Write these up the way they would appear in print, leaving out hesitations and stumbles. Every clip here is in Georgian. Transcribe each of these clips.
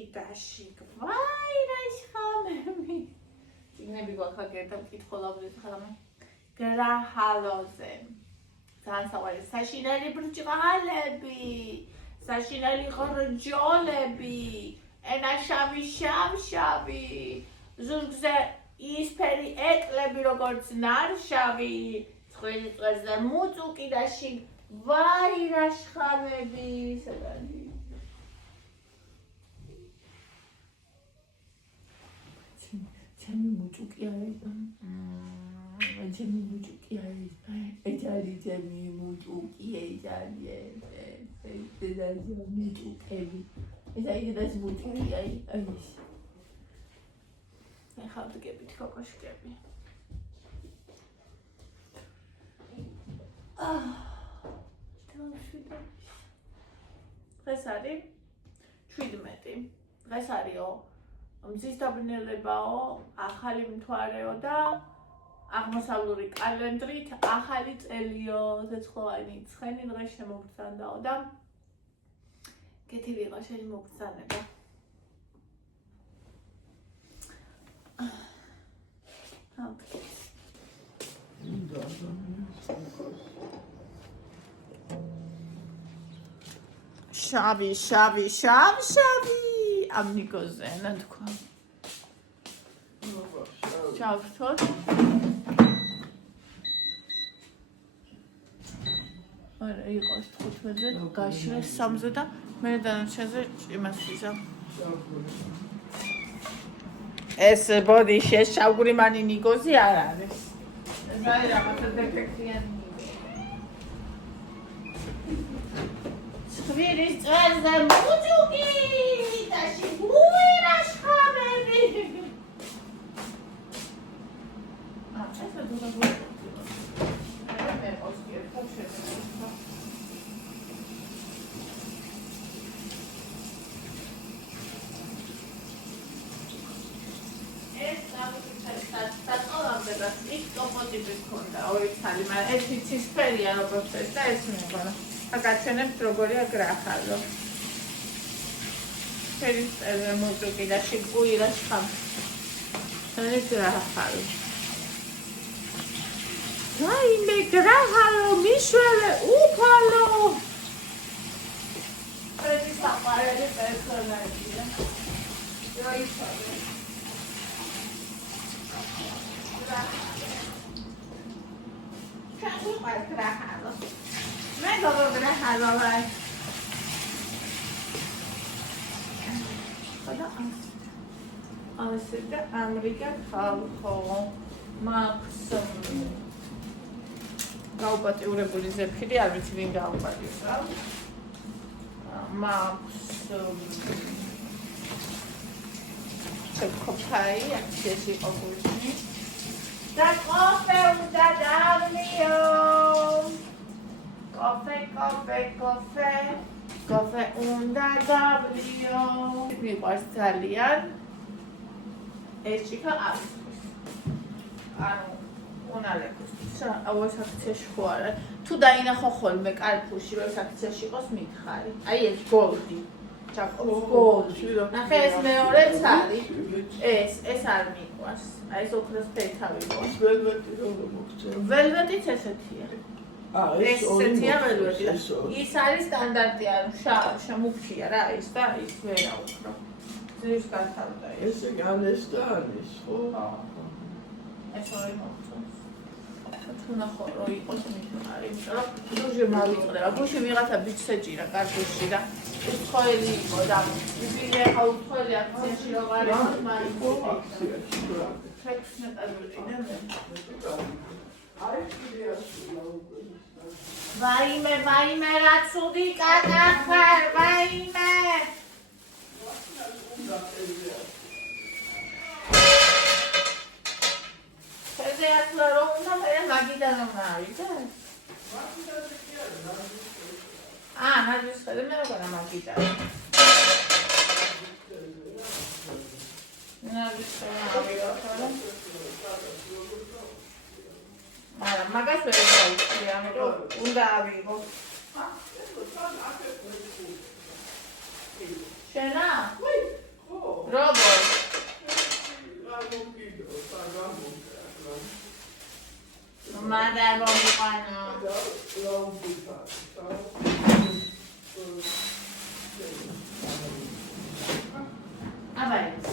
კიდაში ვაი რა ისხამები წიგნები გვაქვს აგერდა მკითხველობდით ხოლმე გრაჰალოზე ძალიან საყვარელი საშინელი ბრჭყალები საშინელი ღრჯოლები ენა შავი შავშავი ზურგზე ისფერი ეკლები როგორც ნარშავი წყვილი წვერზე მუწუკი და შიგ ვაი რა შხამები სადანი ჩემი მუწუკი არის ჩემი მუწუკი არის ეს არის ჩემი მუწუკი ეს არის მუწუკები ეს არის მუწუკი არის ეხლა ვდგებით კოკოშკები დღეს არის 17 დღეს არისო მზის დაბრუნებაო ახალი მთვარეო და აღმოსავლური კალენდრით ახალი წელიო ცეცხლოვანი ცხენი დღეს შემოგბრძანდაო და კეთილი იყო შენი მოგბრძანება შავი ამ ნიკოზე რა თქვა ჩავთვალ არა იყოს 15-ზე გაშრეს 3-ზე და მე დანარჩენზე იმას ვიზამ ეს ბოდიში ეს შავგვრიმანი ნიგოზი არ არის ეს არის რაღაცა დეფექტიანი ცხვირის წვერზე მუწუკი და შიგუი რა შხამები ეს დაგულა მე ოსკი ფოშე იქ ტოპოტიპი ქონდა ორი ცალი, მაგრამ ეს ცისფერია როგორც ეს და ეს მეგონა. აკაცენებს როგორია გრახალო. ფერის წერზე მუწუკი და შიგუი რა შხამ. ეს გრახალო. რაიმე გრახალო, მიშველე, უფალო. ეს საყვარელი პერსონაჟია. რაიცადე. Can't look like Grahalo. Mega Grahalo, right? I said the American Falco Max. Gaubati urebuli zepkiri ar ვიცი ვინ გაუბადისა. Max. Chocopie, აქციაში იყო გულში. Da coffee უნდა დავლიო. Coffee უნდა დავლიო. მიყვარს ძალიან. ეს ჭიქა არის. ანუ უნალეკოს. აუეს აქციაში ხო არა. თუ დაინახო ხოლმე კარფუში, რომ აქციაში იყოს მითხარი. აი ეს გოლდი. ჩაკოლოდი. ნახე ეს მეორეც არის. ეს არ მიყვარს. აი ეს ოქროს ფერთავი ყავს. ველვეტი რომ მოგწე. ველვეტიც ესეთია. ეს ესეთია ველვეტი. ის არის სტანდარტი, ანუ მუქია რა ის და ის ვერა უფრო. ზის განთავდა ეს. ესე განესდა არის, ხო? ეს ორი მოგწონს. თუ ნახო რომ იყოს მითხარი, იმიტომ რომ გუშინ მოვიწყდება. გუშინ ვიღაცა ბიჭს ეჭირა კარგუში და უცხოელი იყო და იბილე ხა უცხოელი აქციაში რომ არის მაინც აქციაში რა. 16 წელიწადია მე. ვაიმე რა ცუდი კატა ხარ, ვაიმე. ეს ახლა რომ უნდა მე მაგიდან რომ ავიდე. ნაძვის ხედე მე როგორ მაგიდა. ნაძვის ხედე ავიღო ხოლმე. მაგრამ მაგას ვერ დავუწია, ამიტომ უნდა ავიღო. შენა? წარმომიყვანო. აბაიც.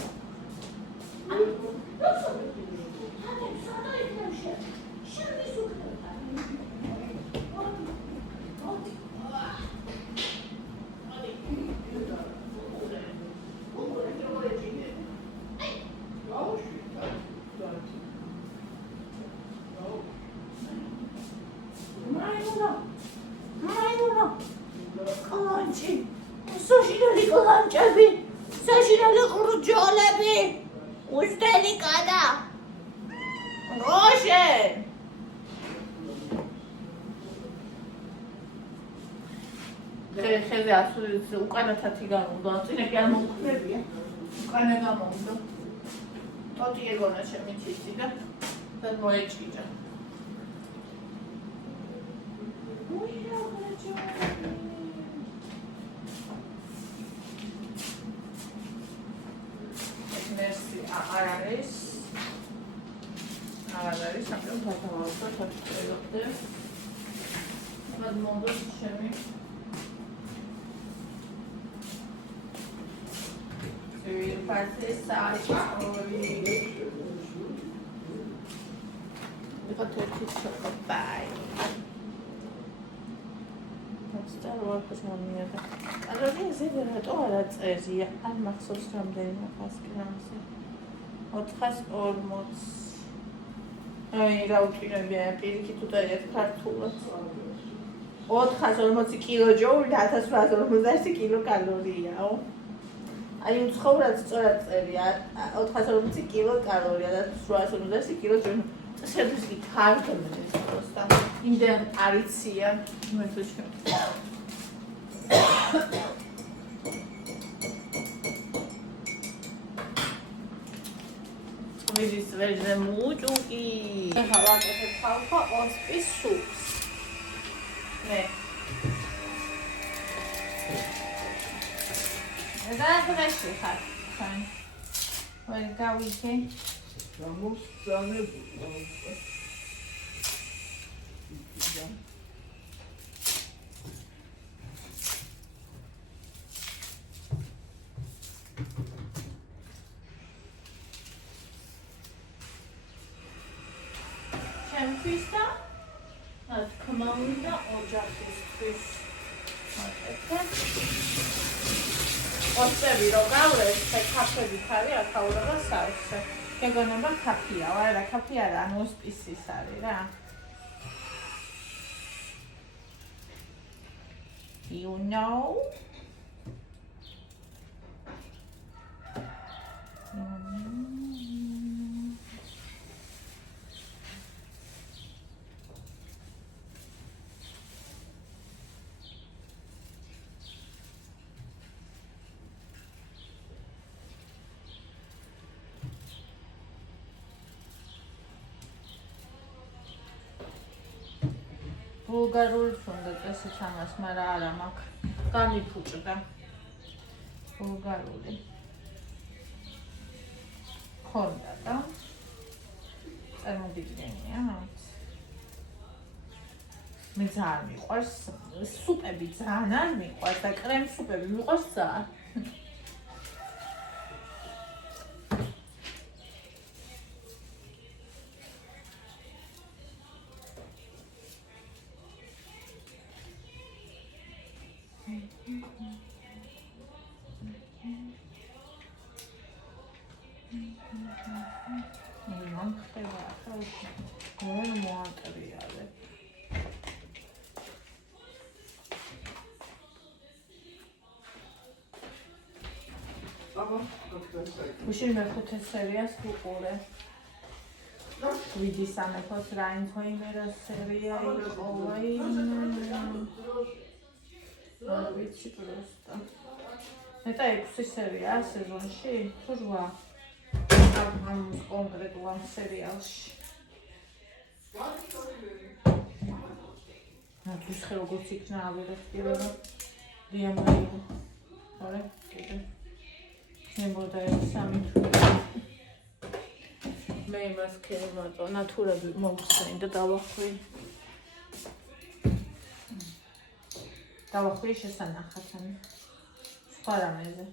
ხეზე ასულიც უკანათათი გამოვდა, წინა კი არ მომხმებია. უკანა გამოვდა. ტოტი ეგონა შემიჩიცი და მოეჭიჭა. მერსი არ არის, ამიტომ დავავსო თვითონ. მათ მომდოს შემი Partes satisfactory. Got to teach her goodbye. Start work with one another. I don't think it's all that's easy. I'm not so strong there in the past class. What has almost. I don't know, I'm pretty to the cartoon. What has almost a kilojoule, that has almost a kilocalorie. აი უცხოურად სწორად წერია 440 კილოკალორია და 850 კილოჯოული. წესებს კი თარგმნი ეს პროსტა. იმდენ არიცია მეთოჩი. წვირის ვეზე მუჭუკი. ახლა ვაკეთებ ხალხა ოსპის სუპს. მე That's what I should have. Fine. Well, that we can. Tempista, commander or justice fish. Okay. Ostები რო გავრეს, კაფეები ხარი აკაურება საერთოდ. გეგონება კაფეა, არა კაფე არა, ანუ ოსპისის არის რა. You know? ბულგარული უნდა წესით ამას, მაგრამ არა მაქვს. გამიფუჭდა. ბულგარული. ხონდა და წარმოგიდგენია. მე ძალიან მიყვარს სუპები, ძალიან არ მიყვარს და კრემ სუპები მიყვარს ძალიან. Ușil me pute serias bucure. Vidi სამეფოს რაინდჰოიმერის სერია ვიცი პროსტა. მეტა 6 სერია სეზონში, თუ 8? ამ კონკრეტულ ამ სერიალში. ნათვის ხე როგორც იქნა ავერეთკივა და დიამაიო. არა, კიდე. შემოდა სამი მე იმას ქერმატო ნატურები მოვხსენი და დავახვი დავახვიე შესანახად ან სხვა რამეზე.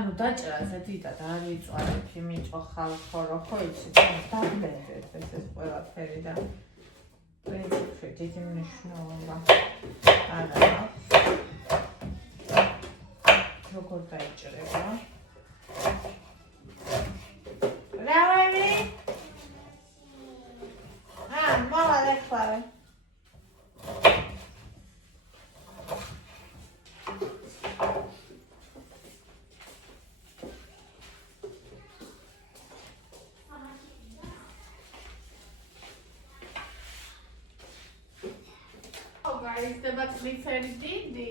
ანუ დაჭრაზე დიდად არ იწვარებ, იმიტომ ხალხო რო ხო იცით, დაბლენდეთ ეს ყველაფერი და პრინციპში დიდი მნიშვნელობა არ აქვს. როგორ დაიჭრება? რავები? მოვალ ეხლავე. გაიზრდება წლიწერი დიდი.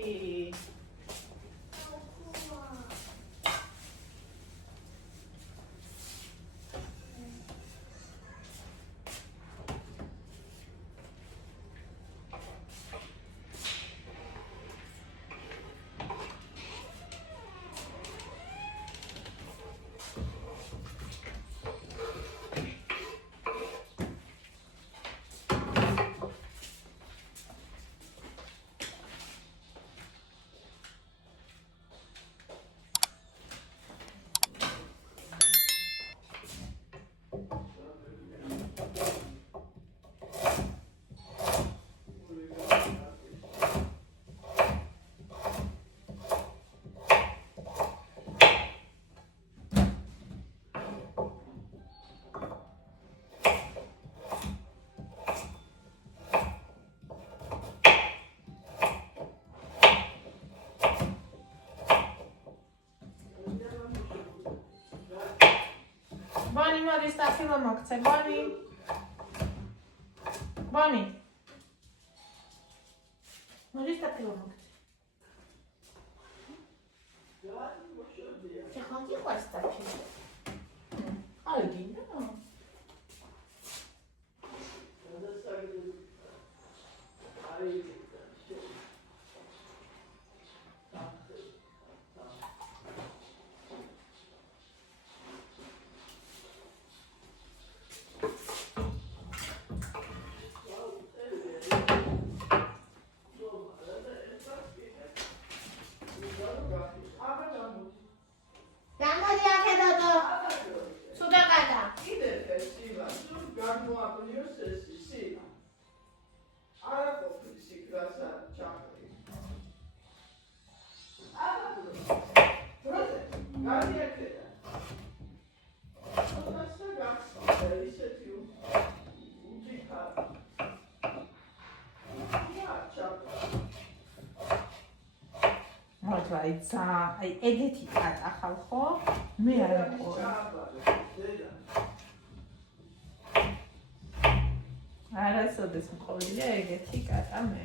Bani, moris ta chwilę mokce. Bani. Bani. Moris ta chwilę mokce. Cicho, cicho jest taki. Ale gina. 양머리야, 걔 너도. 수다 가자. აი ეგეთი კატა ხალხო მე არ მყორი არასოდეს მყოლია ეგეთი კატა მე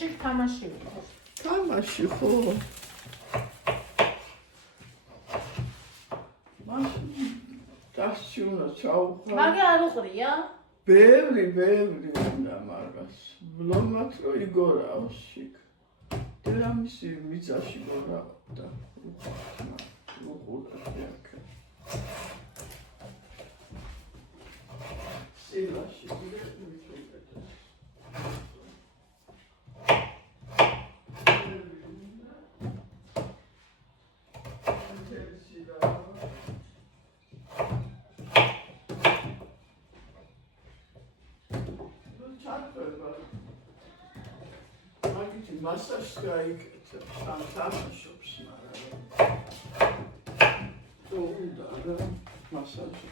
შენ თამაში ვიყო. თამაში ხო? მაშინ დასში უნდა ჩავხარ. მაგე არ უყრია? ბევრი უნდა მაგას. ვლომაც რო იგორაო შიგ. დერამისი მიწაში გორაო და უყურა შეაქე. სილაში ვიდეო მასაჟს გაიკეთებ, სამ თამაშობს, მაგრამ უნდა რა მასაჟი.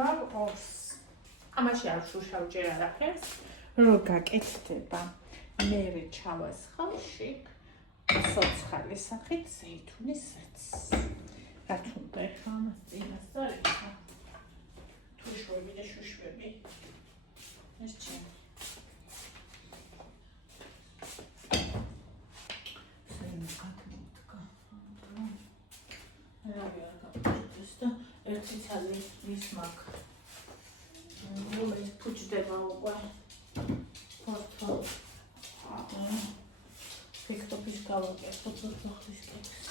გაგყავს. ამაში არ შუშავ ჯერ არაფერს, რო გაკეთდება. მე ჩავასხავ შიგ სოცხალი სახით ზეითუნის სეთს. რაც უნდა ეხლა ამას წინასწარ ეხლა. თუშვები და შუშვები. ეს ჩემი. ერთი ცალი ის მაგ. რომელი ფუჭდება უკვე. ფოთო. ფიქრობის გავაკეთო ფოთოხის კექს.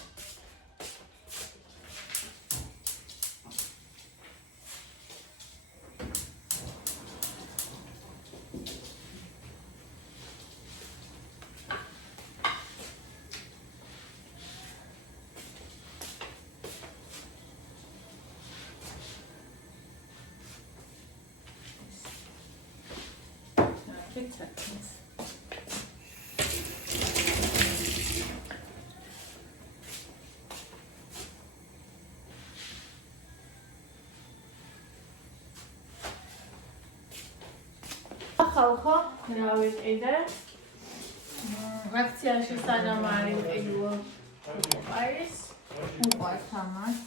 ხალხო, რა ვიყიდე? აქციაში სანამ არ იყიდო. არის უყვართ ამას.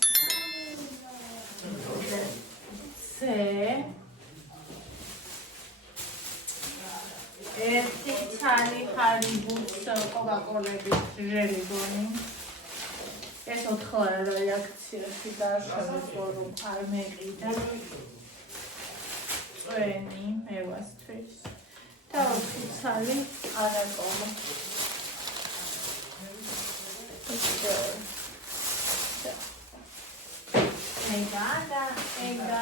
ერთი ცალი ჰარიბუს კოკაკოლების ჟელიბონი. ეს 4 ლარი აქციაში დააშვა რომ არ მეყიდა. წვენი მევასთვის და 4 ცალი არაკოლო. ეგა.